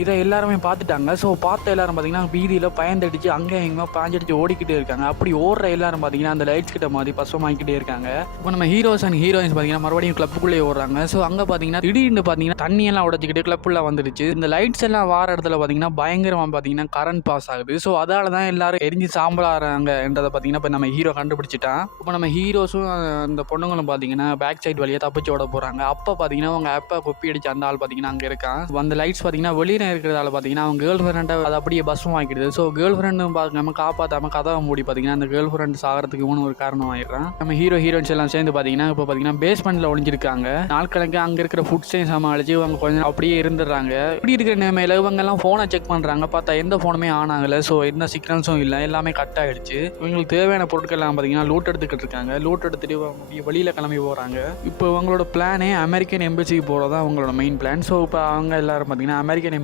இதை எல்லாருமே பார்த்துட்டாங்க. ஸோ பார்த்த எல்லாரும் பார்த்தீங்கன்னா பீதியில் பயந்தடிச்சு அங்கே எங்கே பாஞ்சடிச்சு ஓடிக்கிட்டே இருக்காங்க. அப்படி ஓடுற எல்லாரும் பார்த்தீங்கன்னா அந்த லைட்ஸ் கிட்ட மாதிரி பசுமாக்கிட்டே இருக்காங்க. இப்போ நம்ம ஹீரோஸ் அண்ட் ஹீரோயின்ஸ் பார்த்தீங்கன்னா மறுபடியும் கிளப்புக்குள்ளே ஓடுறாங்க. ஸோ அங்கே பார்த்தீங்கன்னா திடீர்னு பார்த்தீங்கன்னா தண்ணியெல்லாம் உடச்சிக்கிட்டு கிளப்புள்ள வந்துடுச்சு. இந்த லைட்ஸ் எல்லாம் வார இடத்துல பார்த்தீங்கன்னா பயங்கரமாக பார்த்தீங்கன்னா கரண்ட் பாஸ் ஆகுது. ஸோ அதால தான் எல்லாரும் எரிஞ்சு சாம்பலாகிறாங்கன்றதை பார்த்தீங்கன்னா இப்போ நம்ம ஹீரோ கண்டுபிடிச்சிட்டான். இப்போ நம்ம ஹீரோஸும் அந்த பொண்ணுங்களும் பார்த்தீங்கன்னா பேக் சைட் வழியாக தப்பிச்சு ஓட போகிறாங்க. அப்போ பார்த்தீங்கன்னா அவங்க அப்பா கொப்பி அடிச்சு அந்த ஆள் பார்த்தீங்கன்னா அங்கே இருக்கான். அந்த லைட்ஸ் பார்த்தீங்கன்னா வெளியே இருக்கிறதால பார்த்தீங்கன்னா அவங்க கேர்ள் ஃப்ரெண்டை அதை அப்படியே பஸ்ஸும் ஆக்கிடுது. ஸோ கேர்ள் ஃப்ரெண்டும் பார்க்காம காப்பாற்றாம கதவை மூடி பார்த்தீங்கன்னா அந்த கேர்ள் ஃப்ரெண்ட் சாகிறதுக்கு இவனு ஒரு காரணம் ஆயிடுறான். நம்ம ஹீரோ ஹீரோயின்ஸ் எல்லாம் சேர்ந்து பார்த்தீங்கன்னா இப்போ பார்த்தீங்கன்னா பேஸ்மெண்ட்டில் ஒழிஞ்சிருக்காங்க. நாட்கணக்கு அங்கே இருக்கிற ஃபுட்ஸையும் சமாளிச்சு அவங்க கொஞ்சம் அப்படியே இருந்துடுறாங்க. இப்படி இருக்கிற நிலைமையில இவங்கெல்லாம் ஃபோனை செக் பண்ணுறாங்க. பார்த்தா எந்த ஃபோனுமே ஆன் ஆகலை. ஸோ எந்த சிக்னல்ஸும் இல்லை, எல்லாமே கட் ஆகிடுச்சு. இவங்களுக்கு தேவையான பொருட்கள்லாம் பார்த்தீங்கன்னா லூட் எடுத்துக்கிட்டு இருக்காங்க. லூட் எடுத்துகிட்டு வெளியில் கிளம்பி போகிறாங்க. இப்போ இவங்களோட பிளானே அமெரிக்கன் எம்பசிக்கு போகிறது தான் அவங்களோட மெயின் பிளான். ஸோ இப்போ அவங்க எல்லாரும் பார்த்தீங்கன்னா அமெரிக்கன்